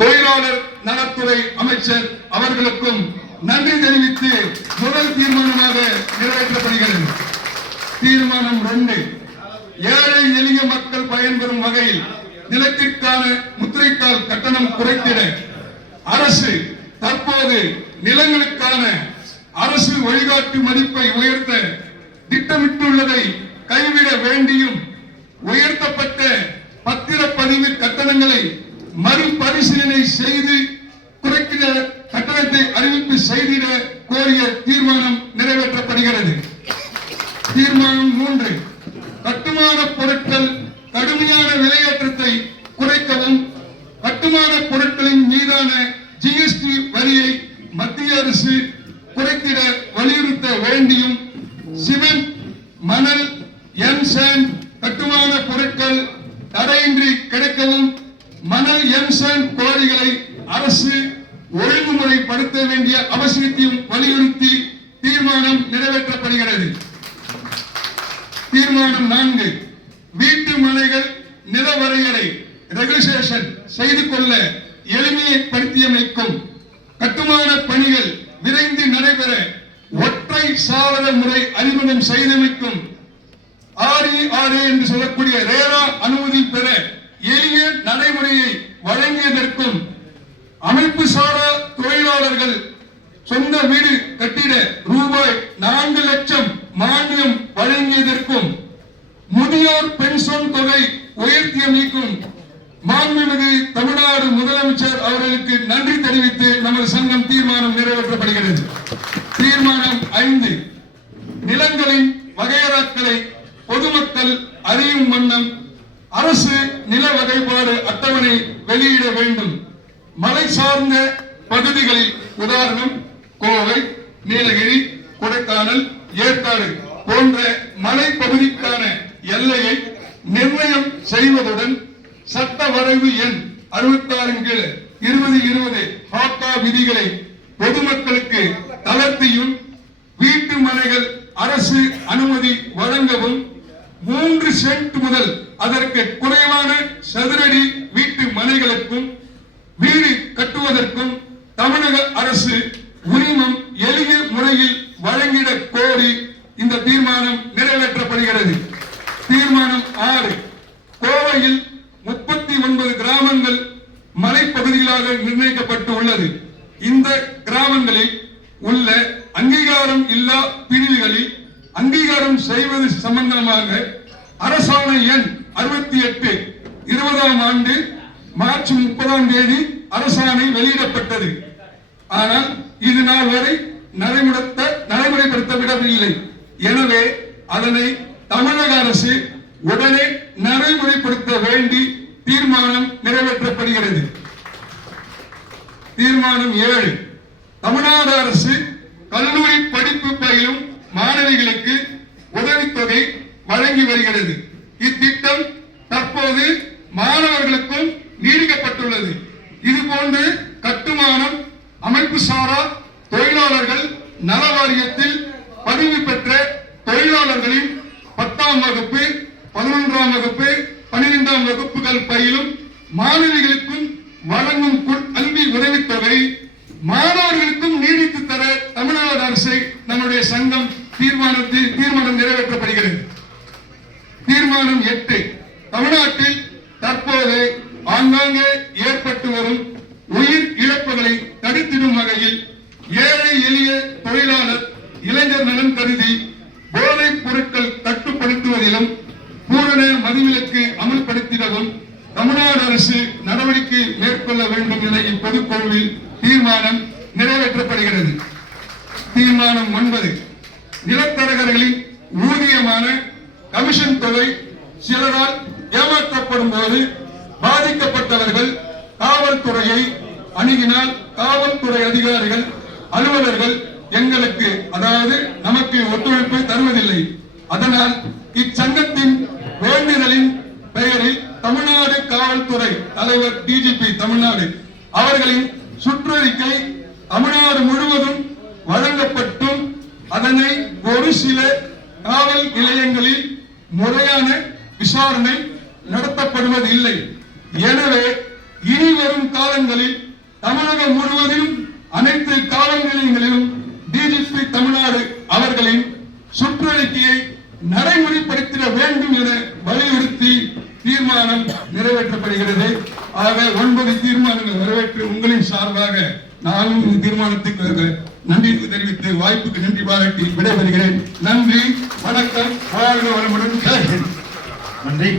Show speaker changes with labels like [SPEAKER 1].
[SPEAKER 1] தொழிலாளர் நலத்துறை அமைச்சர் அவர்களுக்கும் நன்றி தெரிவித்து முதல் தீர்மானமாக நிறைவேற்றப்படுகிறது. தீர்மானம் ரெண்டு. ஏழை எளிய மக்கள் பயன்பெறும் வகையில் நிலத்திற்கான முத்திரைத்தாள் கட்டணம் குறைத்திட அரசு தற்போது நிலங்களுக்கான அரசு வழிகாட்டு மதிப்பை உயர்த்த திட்டமிட்டுள்ளதை கைவிட வேண்டியும் உயர்த்தப்பட்ட பத்திரப்பதிவு கட்டணங்களை மறுபரிசீலனை செய்து குறைக்கிற கட்டணத்தை அறிவிப்பு செய்திட கோரிய தீர்மானம் நிறைவேற்றப்படுகிறது. தீர்மானம் மூன்று. கட்டுமான பொருட்கள் கடுமையான விலையேற்றத்தை குறைக்கவும் கட்டுமான பொருட்களின் மீதான ஜிஎஸ்டி வரியை மத்திய அரசு குறைத்திட வலியுறுத்த வேண்டியும் அரசு ஒழுங்குமுறைப்படுத்த வேண்டிய அவசியத்தையும் வலியுறுத்தி தீர்மானம் நிறைவேற்றப்படுகிறது. தீர்மானம் நான்கு வீட்டு மனைகள் நிலவரையறை ரெகுலேஷன் செய்து கொள்ள எளிமைப்படுத்தியமைக்கும். கட்டுமான பணிகள் விரைந்து நடைபெற ஒற்றை சாளர முறை அறிமுகம் செய்தமைக்கும். ஆர்இஆர்ஏ என்று சொல்லக்கூடிய ரேரா அனுமதி பெற எளிய நடைமுறையை வழங்கியதற்கும் அமைப்பு சாரா தொழிலாளர்கள் சொந்த வீடு கட்டிட ரூபாய் நான்கு லட்சம் மானியம் வழங்கியதற்கும் முதியோர் பென்ஷன் தொகை உயர்த்தியமைக்கும் மாண்புமிகு தமிழ்நாடு முதலமைச்சர் அவர்களுக்கு நன்றி தெரிவித்து நமது சங்கம் தீர்மானம் நிறைவேற்றப்படுகிறது. உதாரணம் கோவை நீலகிரி கொடைக்கானல் ஏற்காடு போன்ற மலைப்பகுதிக்கான எல்லையை நிர்ணயம் செய்வதுடன் சட்ட வரைவு எண் அறுபத்தாறின் கீழ் இருபது இருபது ஹாக்கா விதிகளை பொதுமக்களுக்கு தளர்த்தியும் வீட்டு மனைகள் அரசு அனுமதி வழங்கவும் மூன்று சென்ட் முதல் அதற்கு குறைவான சதுரடி வீட்டு மனைகளுக்கும் வீடு கட்டுவதற்கும் தமிழக அரசு உரிமம் எளிய முறையில் வழங்கிட கோரி இந்த தீர்மானம் நிறைவேற்றப்படுகிறது. தீர்மானம் ஆறு. கோவையில் முப்பத்தி ஒன்பது கிராமங்கள் மலைப்பகுதிகளாக நிர்ணயிக்கப்பட்டு உள்ளது. இந்த கிராமங்களில் உள்ள அங்கீகாரம் இல்லா பிரிவுகளில் அங்கீகாரம் செய்வது சம்பந்தமாக அரசாணை எண் அறுபத்தி எட்டு இருபதாம் ஆண்டு மார்ச் முப்பதாம் தேதி அரசாணை வெளியிடப்பட்டது. ஆனால் இது நாள் வரை நடைமுறைத்த நடைமுறைப்படுத்தப்படவில்லை எனவே அதனை தமிழக அரசு உடனே நடைமுறைப்படுத்த வேண்டி தீர்மானம் நிறைவேற்றப்படுகிறது. தீர்மானம் ஏழு. தமிழ்நாடு அரசு கல்லூரி படிப்பு பயிலும் மாணவிகளுக்கு உதவித்தொகை வழங்கி வருகிறது. இத்திட்டம் தற்போது மாணவர்களுக்கும் நீடிக்கப்பட்டுள்ளது. இது போன்று கட்டுமானம் அமைப்பு சாரா தொழிலாளர்கள் நல வாரியத்தில் பதிவு பெற்ற தொழிலாளர்களின் பத்தாம் வகுப்பு பதினொன்றாம் வகுப்பு பன்னிரெண்டாம் வகுப்புகள் பயிலும் மாணவிகளுக்கும் வழங்கும் கல்வி உதவித்தொகை மாணவர்களுக்கும் நீடித்து தர தமிழ்நாடு அரசை நம்முடைய சங்கம் தீர்மானத்தில் தீர்மானம் நிறைவேற்றப்படுகிறது. தீர்மானம் எட்டு. தமிழ்நாட்டில் தற்போது ஆங்காங்கே ஏற்பட்டு வரும் உயிர் இழப்புகளை தடுத்திடும் வகையில் ஏழை எளிய தொழிலாளர் இளைஞர் நலன் கருதி போதைப் பொருட்கள் கட்டுப்படுத்துவதிலும் பூரண மதுவிலக்கு அமல்படுத்திடவும் தமிழ்நாடு அரசு நடவடிக்கை மேற்கொள்ள வேண்டும் என இப்பொதுக்குழுவில் தீர்மானம் நிறைவேற்றப்படுகிறது. தீர்மானம் ஒன்பது. நிலத்தரகர்களின் ஊதியமான கமிஷன் தொகை சிலரால் ஏமாற்றப்படும் போது பாதிக்கப்பட்டவர்கள் காவல்துறையை அணுகினால் காவல்துறை அதிகாரிகள் அலுவலர்கள் எங்களுக்கு அதாவது நமக்கு ஒத்துழைப்பை தருவதில்லை. அதனால் இச்சங்கத்தின் வேண்டுதலின் பெயரில் தமிழ்நாடு காவல்துறை தலைவர் டிஜிபி தமிழ்நாடு அவர்களின் சுற்றறிக்கை தமிழ்நாடு முழுவதும் வழங்கப்பட்டும். அதனை ஒரு சில காவல் நிலையங்களில் முறையான விசாரணை நடத்தப்படுவதில்லை. எனவே இனி வரும் காலங்களில் தமிழகம் முழுவதிலும் அனைத்து காவல் நிலையங்களிலும் டிஜிபி தமிழ்நாடு அவர்களின் சுற்றறிக்கையை நடைமுறைப்படுத்திட வேண்டும் என வலியுறுத்தி தீர்மானம் நிறைவேற்றப்படுகிறது. ஆக ஒன்பது தீர்மானங்கள் நிறைவேற்றி உங்களின் சார்பாக நானும் இந்த தீர்மானத்துக்கு நன்றி தெரிவித்து வாய்ப்புக்கு நன்றி பாராட்டி விடைபெறுகிறேன். நன்றி வணக்கம் வாழ்க வளமுடன்
[SPEAKER 2] நன்றி.